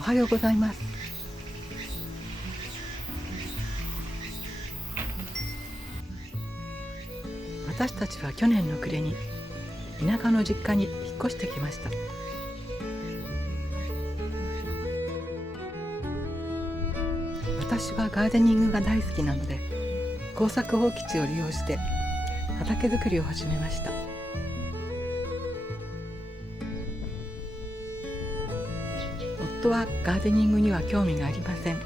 おはようございます。私たちは去年の暮れに田舎の実家に引っ越してきました。私はガーデニングが大好きなので、耕作放棄地を利用して畑作りを始めました。夫はガーデニングには興味がありません。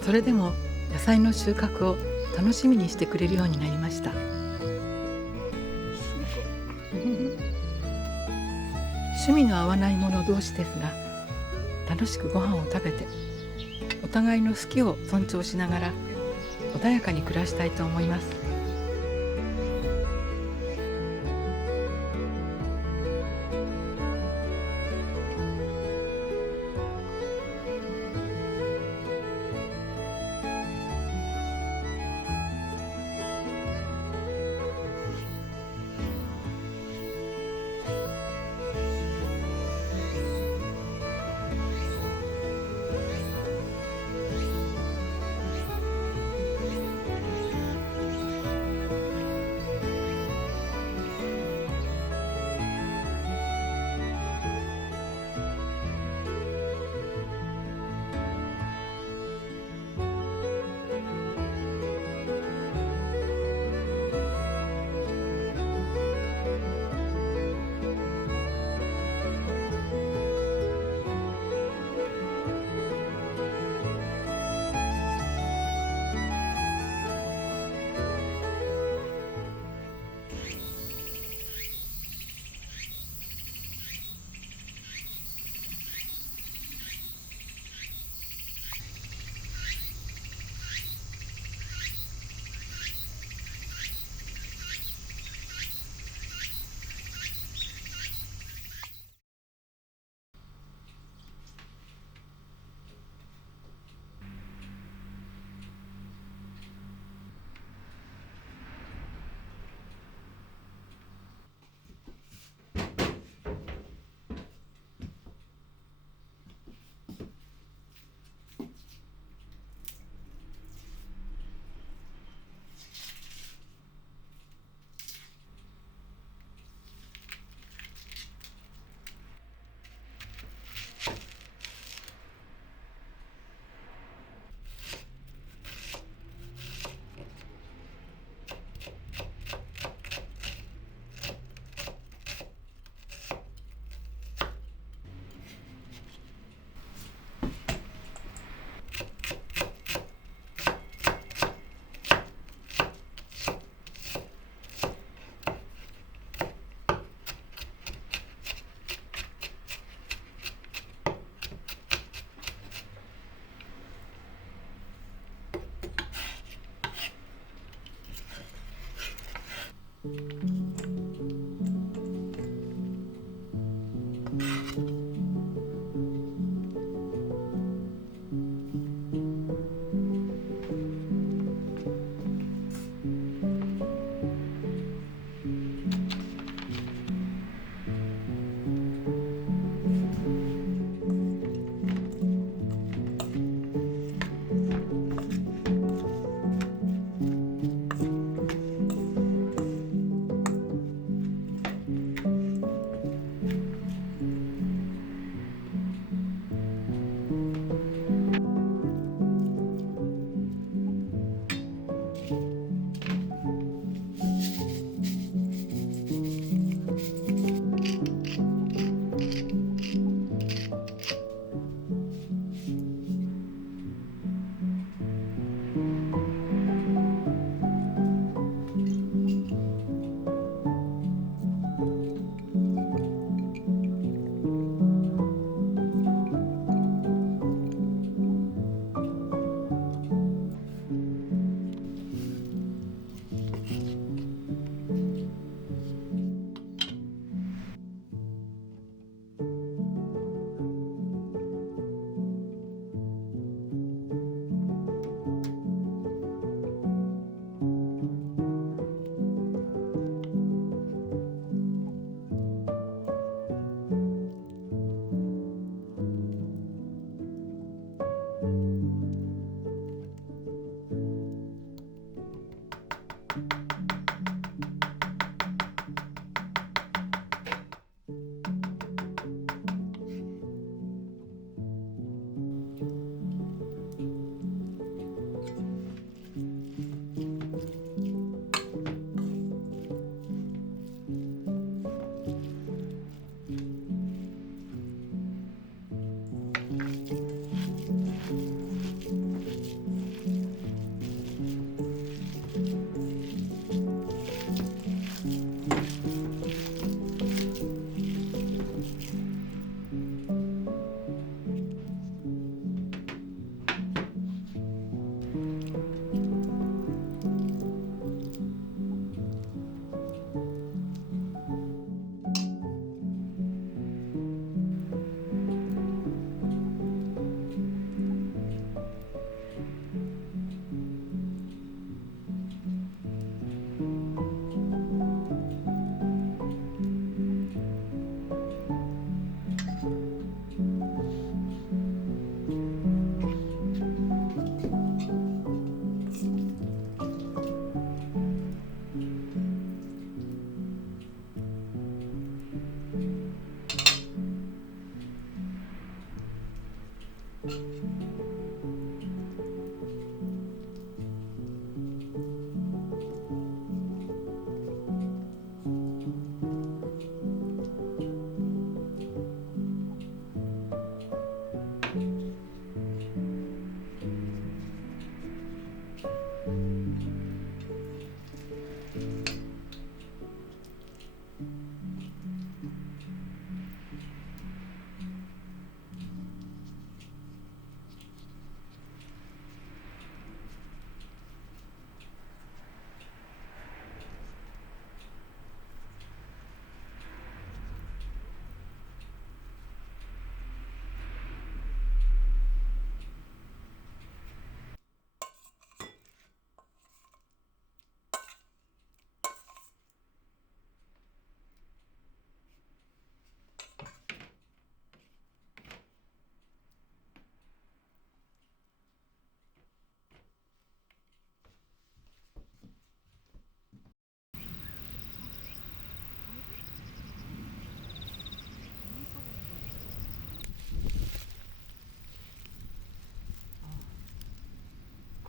それでも野菜の収穫を楽しみにしてくれるようになりました。趣味の合わない者同士ですが、楽しくご飯を食べて、お互いの好きを尊重しながら穏やかに暮らしたいと思います。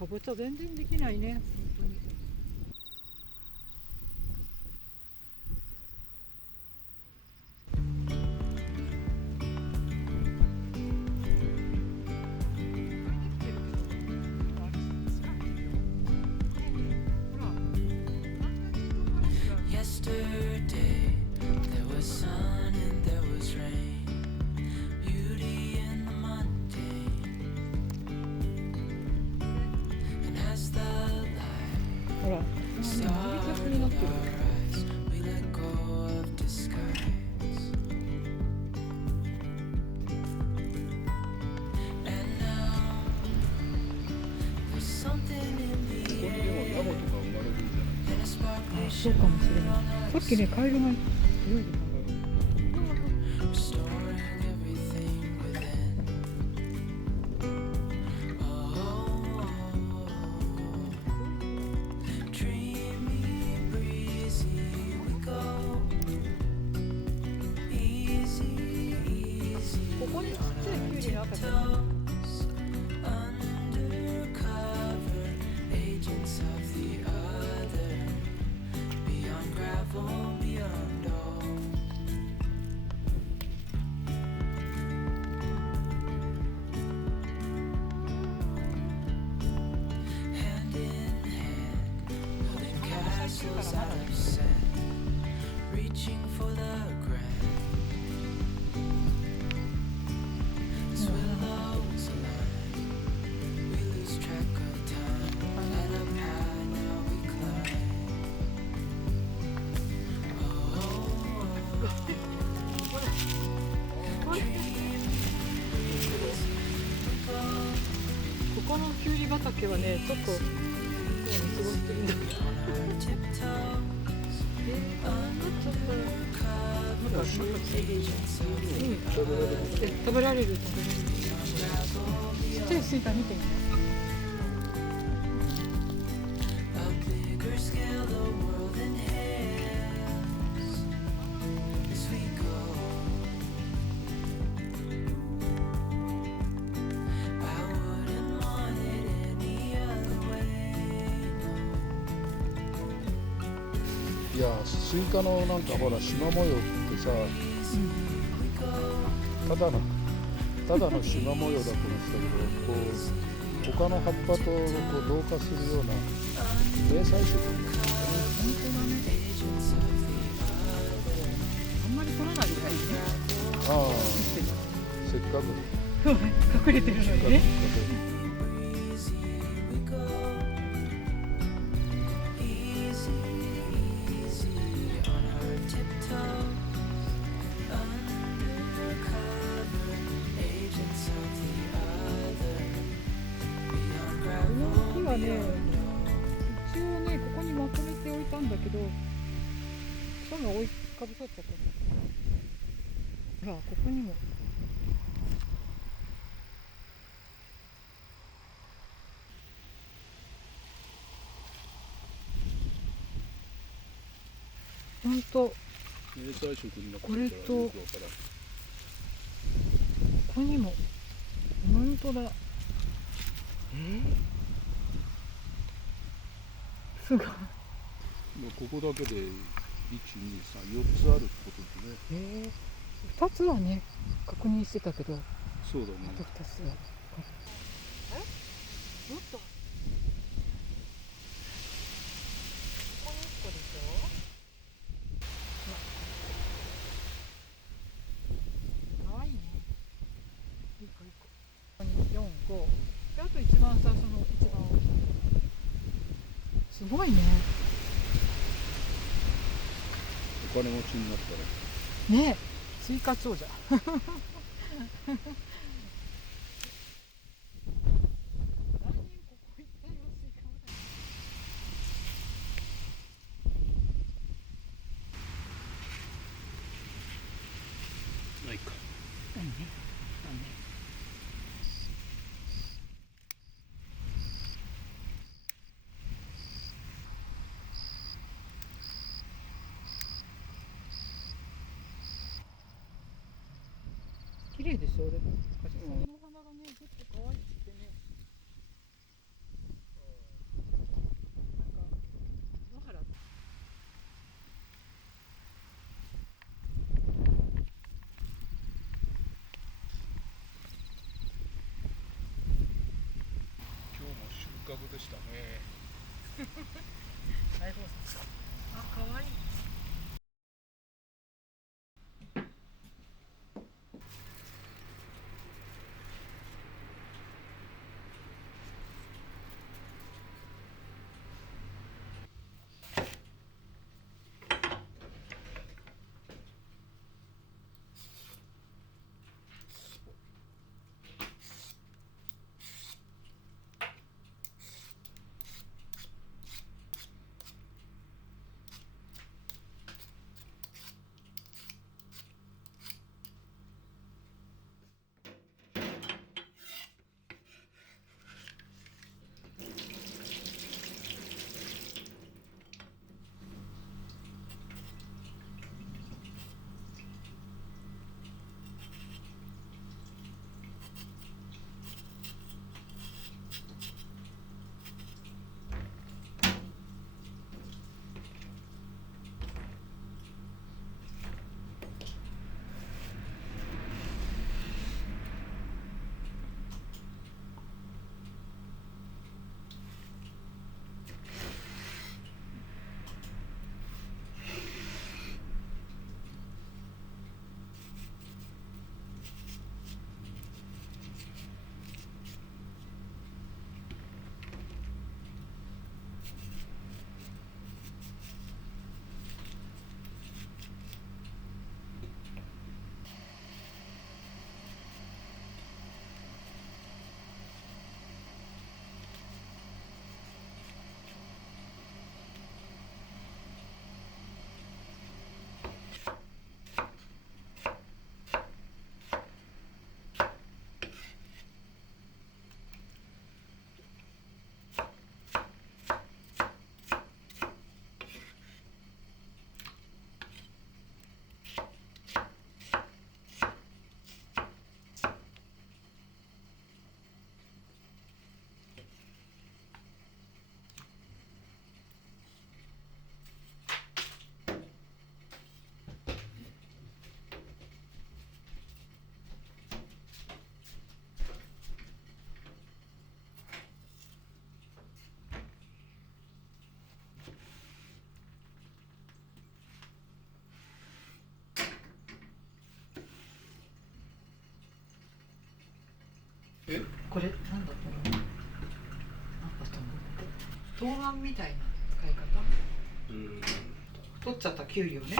かぼちゃ全然できないね、本当に。Yesterday there was sun and there was rain, beauty in the mundane. And as the light ほら、started になってる。 our eyes, we let go of disguise. And now there's something in the air and a sparkly そうかもしれない。さっきね、カエルが泳いでた。 restoring everything within. Oh, dreamy, breezy, we go easy, easy ここにちっちゃいキュウリの赤ちゃん。 toes, undercover agents of the other, beyond gravel, beyond all. Hand in hand, building castles out of sand, reaching for the grand. As willows align, we lose track of time. Let up high, now we climb. Oh, ここのキュウリ畑はね、ちょっと過ごしてるんだけど。 tiptoes, ちょっとなんか食べられるちっちゃいスイカ見てみな。 a bigger scale the world inhales as we go. I wouldn't want it any other way. いやスイカのなんかほら縞模様ってさ、ただの縞模様だと思ってたけど、こう他の葉っぱとこう同化するような迷彩色になってるね。本当だね。あんまり取らない方がいいね。ああ、せっかく隠れてるのにね。 Easy we go, easy, easy on our tiptoes, undercover agents of the other, beyond こ gravel, の木はね、 beyond 一応ね、ここにまとめておいたんだけど、草が覆いかぶさっちゃった。ほら、ここにも。ほんと、迷彩色になってこれとるからよくわからん。ここにも。ほんとだ。すごい。もうここだけで1、2、3、4つあるってことでね。2つはね、確認してたけど、あそうだね。と2つは。もっと。ここに1個でしょ。かわいいね。1個1個。ここに4、5。で、あと一番最初の一番大きい。すごいね。お金持ちになったら。ねえ、スイカ長者。何人ここ一帯をスイカだ。ないか。何ね。綺麗でしょ。でも、その花がね、ちょっと可愛くてね。覚でしたね。大豊作。あ、可愛い。これなんだと思う。なんかと思って冬瓜みたいな使い方。太っちゃったきゅうりをね、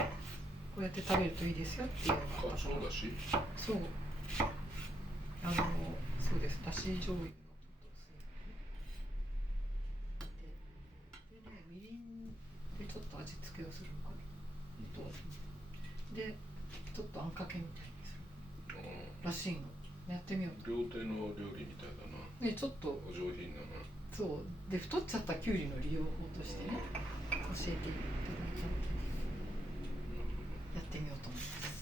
こうやって食べるといいですよっていうのが。そうだし。そう。そうです。だし醤油をちょっと薄いので、ね、みりんでちょっと味付けをするのかな。で、ちょっとあんかけみたいにするらしいの。やってみようと。料亭の料理みたいだな。ね、ちょっとお上品だな。そうで太っちゃったきゅうりの利用法としてね、教えていただいたのでやってみようと思います。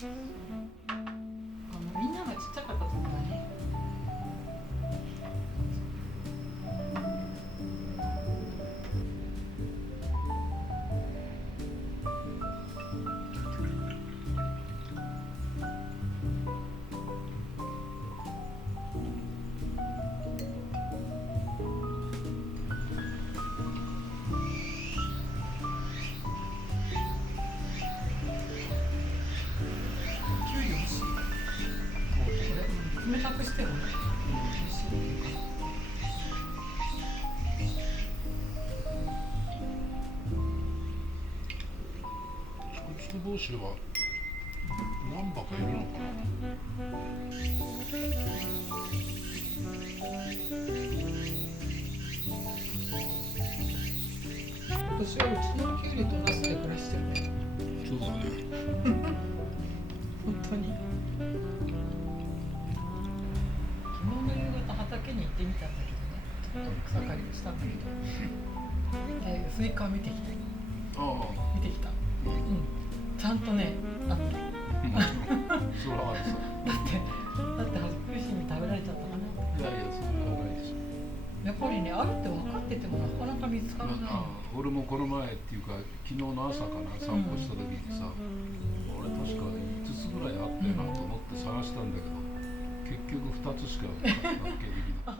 みんながちっちゃかったとこだね。きゅうり美味しい。これ冷たくしてもね、美味しい。五つ星は何羽かいるのかな。私はうちのきゅうりとナスで暮らしてるね。そうだね。本当に。昨日の夕方畑に行ってみたんだけどね、ちょっと草刈りをしたんだけど、スイカを見てきた。ああ、見てきた。ちゃんとね、あった。それはあるさ。だって福祉に食べられちゃったかな。いやいや、それはないですよ。やっぱりね、あるって分かっててもなかなか見つからない。俺もこの前っていうか昨日の朝かな、散歩した時にさ、俺確か5つぐらいあったよなと思って探したんだけど、結局2つしか発見できない。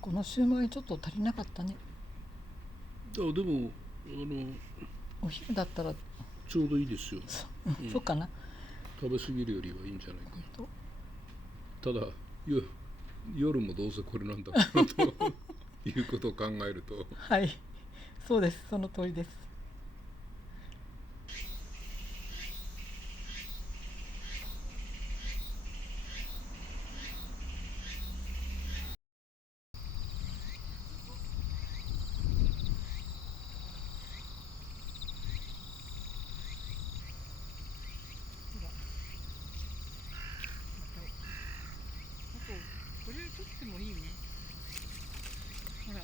このシューマイちょっと足りなかったね。でもお昼だったら、ちょうどいいですよ。そうかな。食べ過ぎるよりはいいんじゃないか。とただ夜もどうせこれなんだろうなということを考えると、はい、そうです。その通りです。これ取ってもいいね。ほら、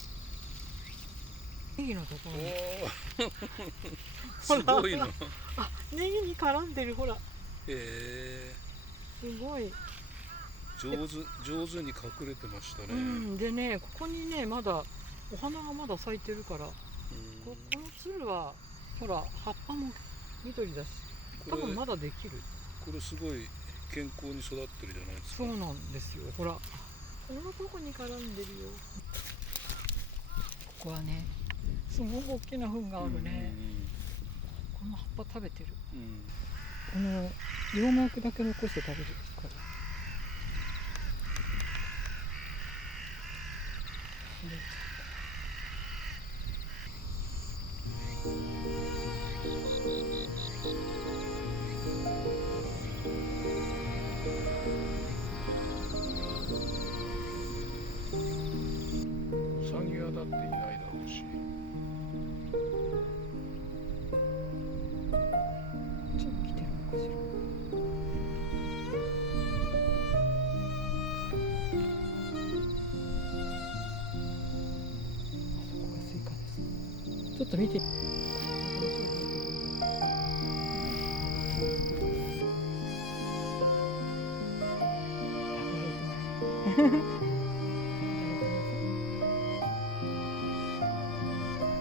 ネギのところに。すごいな。あ、ネギに絡んでる、ほら。へすごい。上手に隠れてましたね。でね、ここにね、まだお花がまだ咲いてるから、このつるはほら葉っぱも緑だし、多分まだできる。これすごい健康に育ってるじゃないですか。そうなんですよ。ほら、このとこに絡んでるよ。ここはね、すごく大きな糞があるね。この葉っぱ食べてる。この葉脈だけ残して食べるから。ウサギはだっていないだろうし。ちょっと来てるのかしら。ちょっと見て。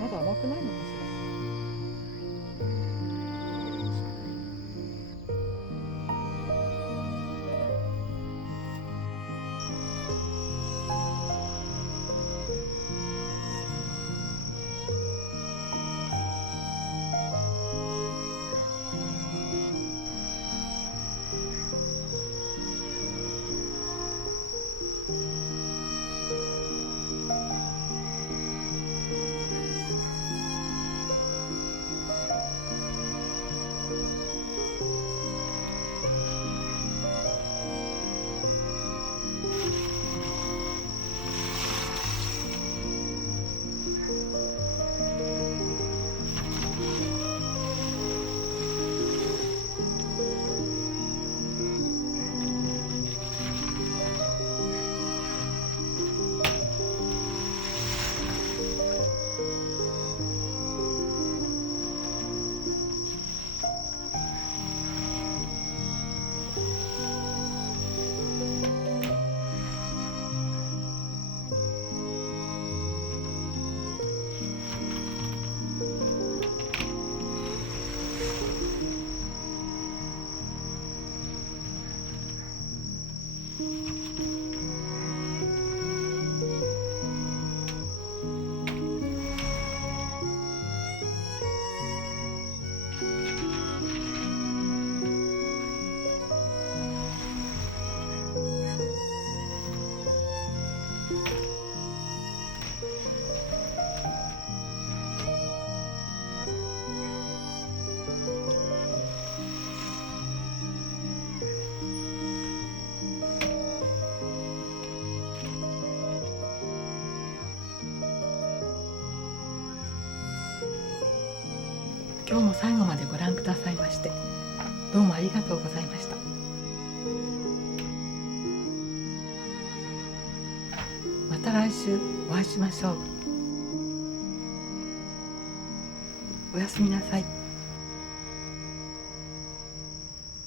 まだ甘くないのかしら。今日も最後までご覧くださいましてどうもありがとうございました。また来週お会いしましょう。おやすみなさい。